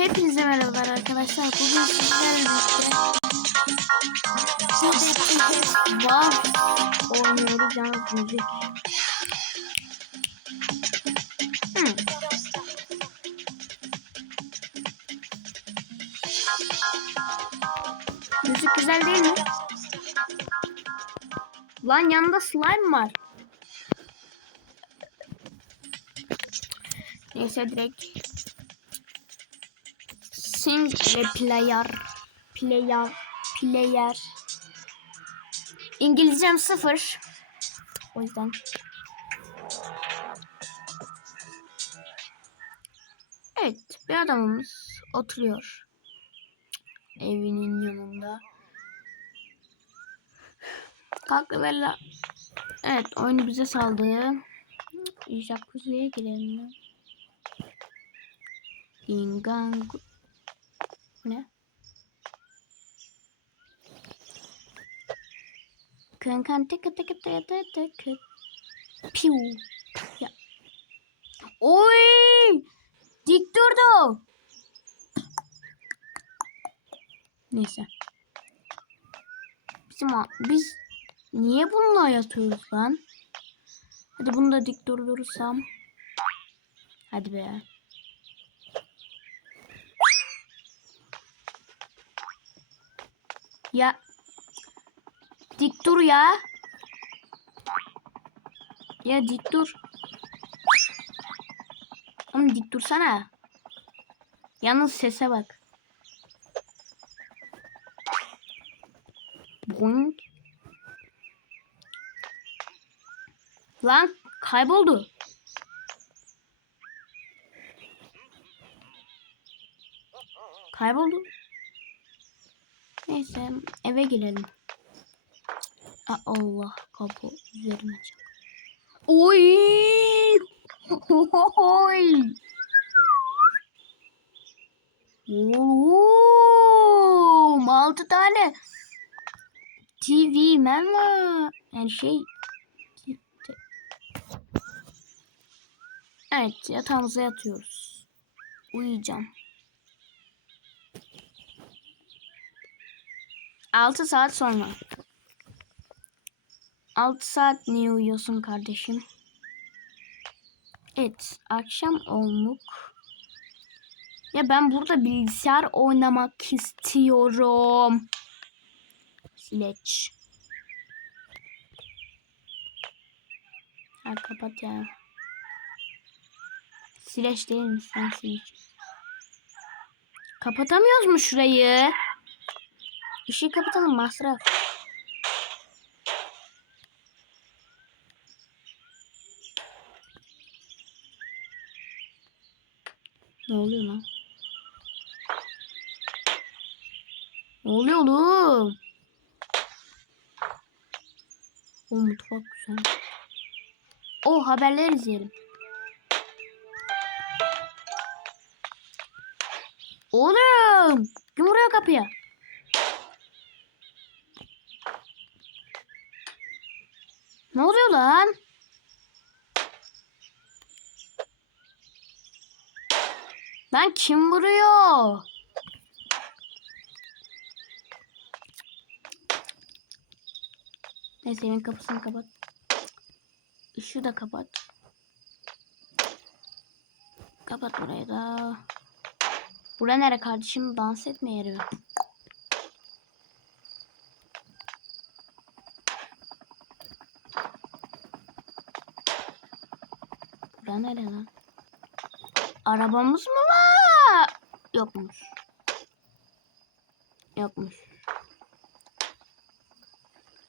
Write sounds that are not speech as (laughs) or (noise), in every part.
Hepinize merhabalar arkadaşlar. Bugün sizlerle birlikte var oynuyoruz yalnız müzik. Hmm. Müzik güzel değil mi? Lan yanında slime var. Neyse direkt Single player player player İngilizcem sıfır. O yüzden Evet bir adamımız oturuyor evinin yanında. Kalkıverla Evet oyunu bize saldı. Jacuzzi'ye girelim. Ingang ne? Kankan tıkı tıkı tıkı tıkı. Piu. Ya. Oy! Dik durdu. Neyse. Bizim biz niye bununla yatıyoruz lan? Hadi bunu da dik durdurursam. Hadi be. Ya. Dik dur ya. Ya dik dur. Oğlum dik dursana. Yalnız sese bak. Boing. Lan kayboldu. Kayboldu. Neyse eve girelim. Aa, Allah kapı üzerine çak. Oy! (laughs) Oy! Oo! Altı tane TV man var. Yani şey Evet yatağımıza yatıyoruz. Uyuyacağım. 6 saat sonra. 6 saat niye uyuyorsun kardeşim? Evet, akşam olmuş. Ya ben burada bilgisayar oynamak istiyorum. Sileç. Ha kapat ya. Sileç değil mi sen sileç? Kapatamıyoruz mu şurayı? Işığı kapatalım masraf. Ne oluyor lan? Ne oluyor oğlum? O mutfak güzel. O haberler izleyelim. Oğlum! Kim vuruyor kapıya? Ne oluyor lan? Lan kim vuruyor? Neyse evin kapısını kapat. Işığı da kapat. Kapat burayı da. Bura nere kardeşim? Dans etme yeri. Bura nere lan? Arabamız mı var? Yokmuş. Yokmuş.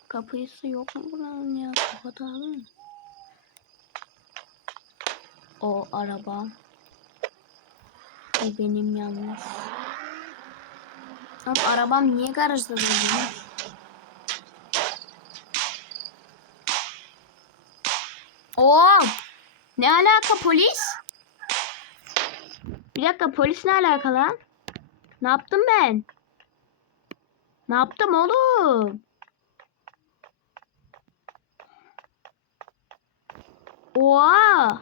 Kapısı yok mu buranın ya? Kapatalım. O araba. O benim yalnız. Ama arabam niye garajda duruyor? Oo! Ne alaka polis? Bir dakika polisle alakalı. Ne yaptım ben? Ne yaptım oğlum? Oha!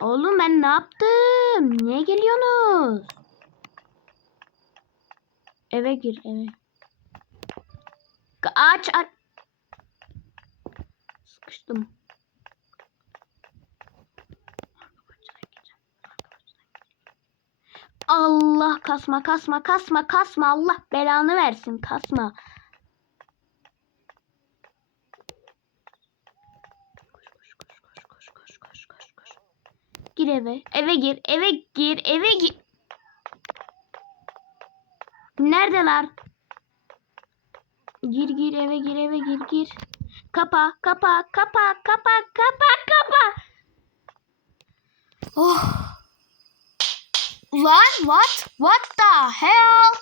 Oğlum ben ne yaptım? Niye geliyorsunuz? Eve gir eve. Aç aç. Sıkıştım. Allah kasma kasma kasma kasma Allah belanı versin kasma. Gir eve. Eve gir. Eve gir. Eve gir. Neredeler? Gir gir eve gir eve gir gir. Kapa kapa kapa kapa kapa kapa. Oh. Lan what? What the hell?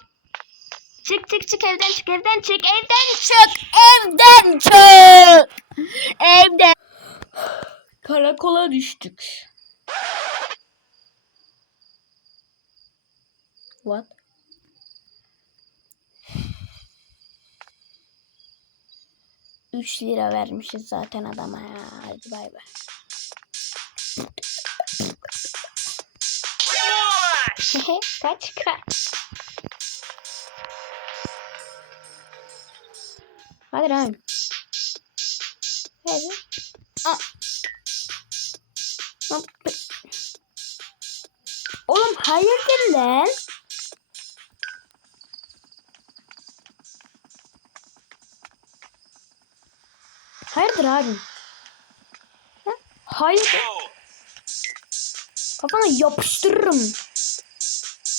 Çık çık çık evden çık evden çık evden çık evden çık evden. Karakola düştük. What? Üç lira vermişiz zaten adama ya. Hadi bay bay. (laughs) kaç kaç. Hadi lan. Hadi. Aa. Oğlum hayırdır lan? Hayırdır abi? Ha? Hayır. Kafana yapıştırırım.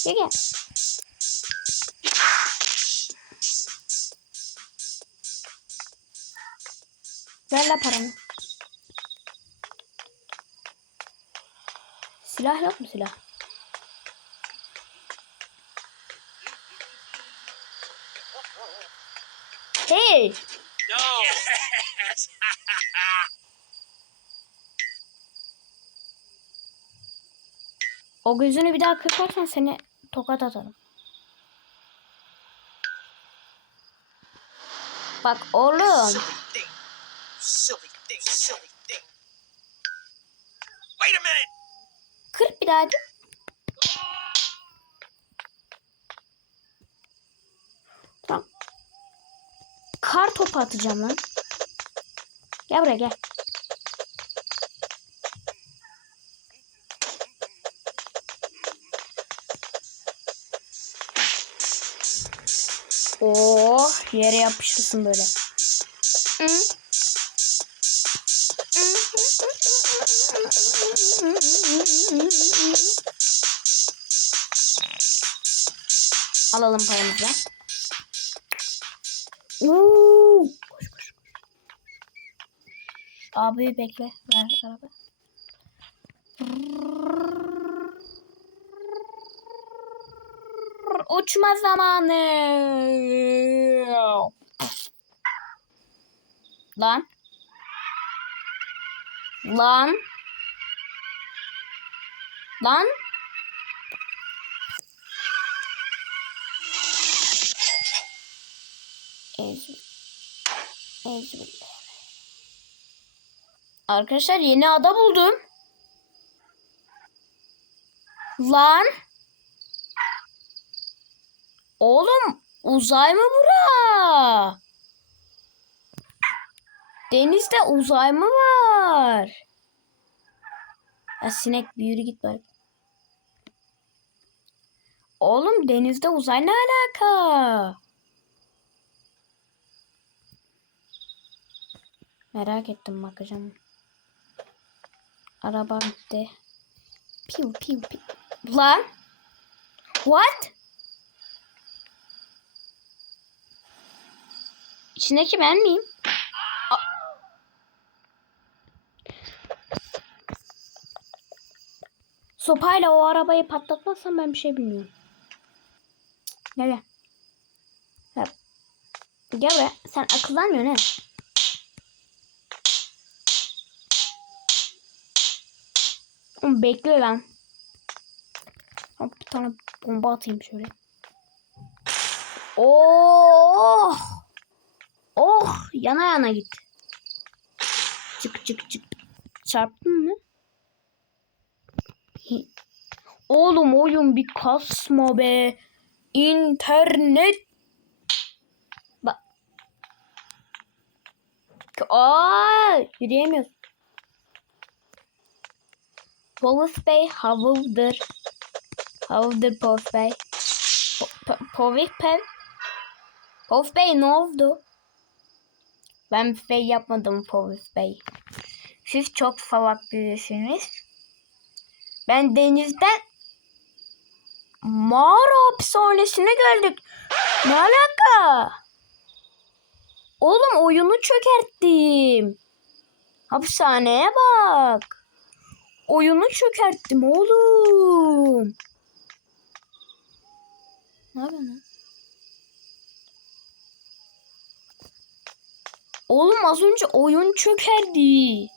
Gel gel. Ver la paranı. Silah yok mu silah? Hey! No. Yes. O gözünü bir daha kırparsan seni tokat atarım. Bak oğlum. Silly thing. Silly thing. Silly thing. Wait a minute. Kırp bir daha hadi. Kar topu atacağım lan. Gel buraya gel. Oh yere yapışırsın böyle. Alalım paramızı. Oo. Koş koş. Abi bekle. Ver araba. Uçma zamanı. Lan. Lan. Lan. Arkadaşlar yeni ada buldum. Lan. Oğlum uzay mı bura? Denizde uzay mı var? Ya sinek bir yürü git bari. Oğlum denizde uzay ne alaka? Merak ettim bakacağım. Araba gitti. Piu piu piu. Lan. What? İçindeki ben miyim? A- Sopayla o arabayı patlatmazsam ben bir şey bilmiyorum. Gel. Gel. Gel buraya. Sen akıllanmıyorsun he. Oğlum bekle lan. Bir tane bomba atayım şöyle. Oh! Oh! Yana yana git. Çık çık çık. Çarptın mı? Oğlum oyun bir kasma be. İnternet. Bak. Aa, yürüyemiyoruz. Polis Bey havıldır. Havıldır Polis Bey. Po- po- Polis Bey. Polis Bey ne oldu? Ben bir şey yapmadım Polis Bey. Siz çok salak birisiniz. Ben denizden mağara hapishanesine geldik. Ne alaka? Oğlum oyunu çökerttim. Hapishaneye bak. Oyunu çökerttim oğlum. Ne yapıyorsun? Oğlum az önce oyun çökerdi.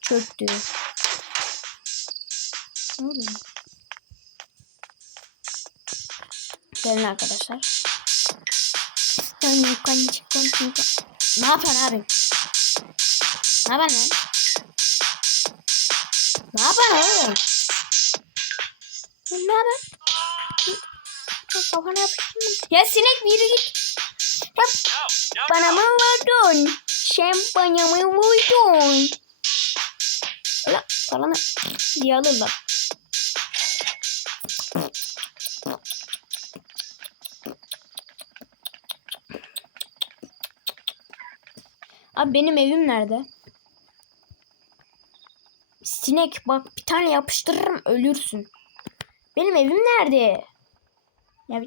Çöktü. Ne oluyor? Gelin arkadaşlar. Ne yapıyorsun abi? Ne yapıyorsun oğlum? Çok kafana yapıştırdım. Ya sinek bir yürü git. Hep bana mı vurdun? Bana mı vurdun? Ulan falan diye alırlar. Abi benim evim nerede? Sinek bak bir tane yapıştırırım ölürsün. Benim evim nerede? Ya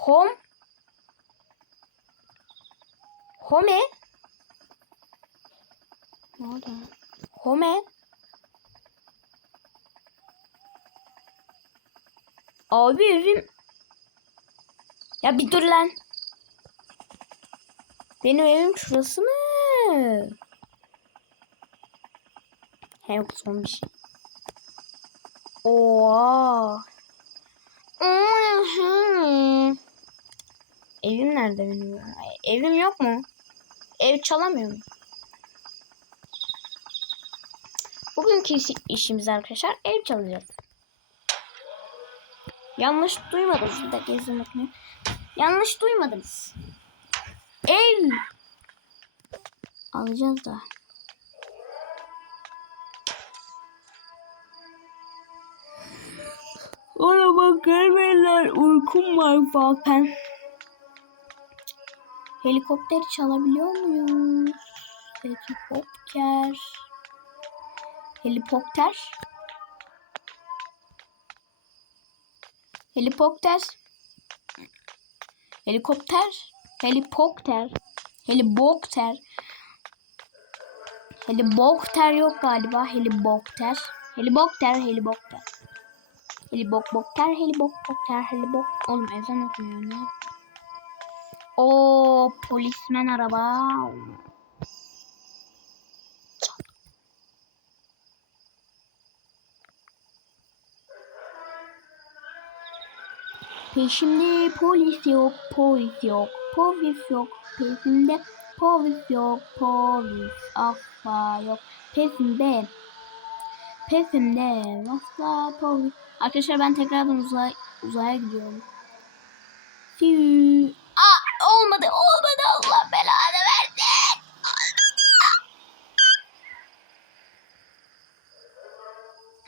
Home Home Ne oldu? Home Abi evim Ya bir dur lan Benim evim şurası mı? He yok son bir şey Oha. Evim nerede benim? Evim yok mu? Ev çalamıyor mu? Bugünkü iş- işimiz arkadaşlar ev çalacağız. Yanlış duymadınız. Bir dakika izin bakmayın. Yanlış duymadınız. Ev alacağız da. Ona bak gelmeyenler uykum var zaten. Helikopter çalabiliyor muyuz? Helikopter. Helikopter. Helikopter. Helikopter. Helikopter. Helikopter. Helikopter yok galiba. Helikopter. Helikopter. Helikopter. Helikopter. Helikopter. Helikopter. Oğlum ezan okunuyor ne? O polismen araba. Peşimde polis yok, polis yok, polis yok. Peşimde polis yok, polis asla yok. Peşimde, peşimde asla polis. Arkadaşlar ben tekrardan uzay, uzaya gidiyorum. Fiu. Aa, olmadı, olmadı. Allah belanı versin.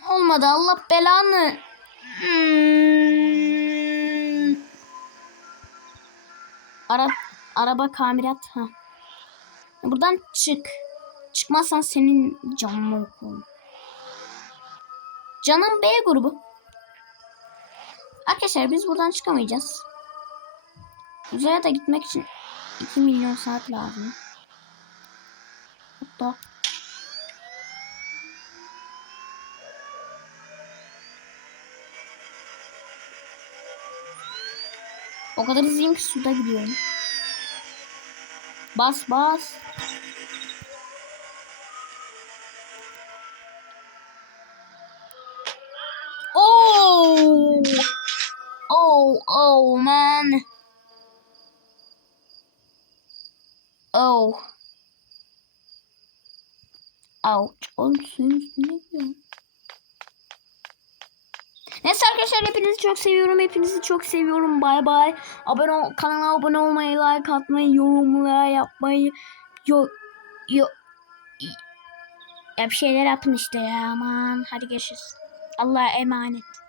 Olmadı. Allah belanı. Hmm. Ara, araba kamirat. Ha. Buradan çık. Çıkmazsan senin canını okurum. Canım B grubu. Arkadaşlar biz buradan çıkamayacağız. Uzaya da gitmek için 2 milyon saat lazım. Hatta O kadar hızlıyım ki suda gidiyorum. Bas bas. Oh, man. Oh. Ouch. Oğlum suyun üstüne gidiyor. Neyse arkadaşlar hepinizi çok seviyorum. Hepinizi çok seviyorum. Bay bay. Abone ol, kanala abone olmayı, like atmayı, yorumlar yapmayı. Yo yo ya bir şeyler yapın işte ya aman. Hadi görüşürüz. Allah'a emanet.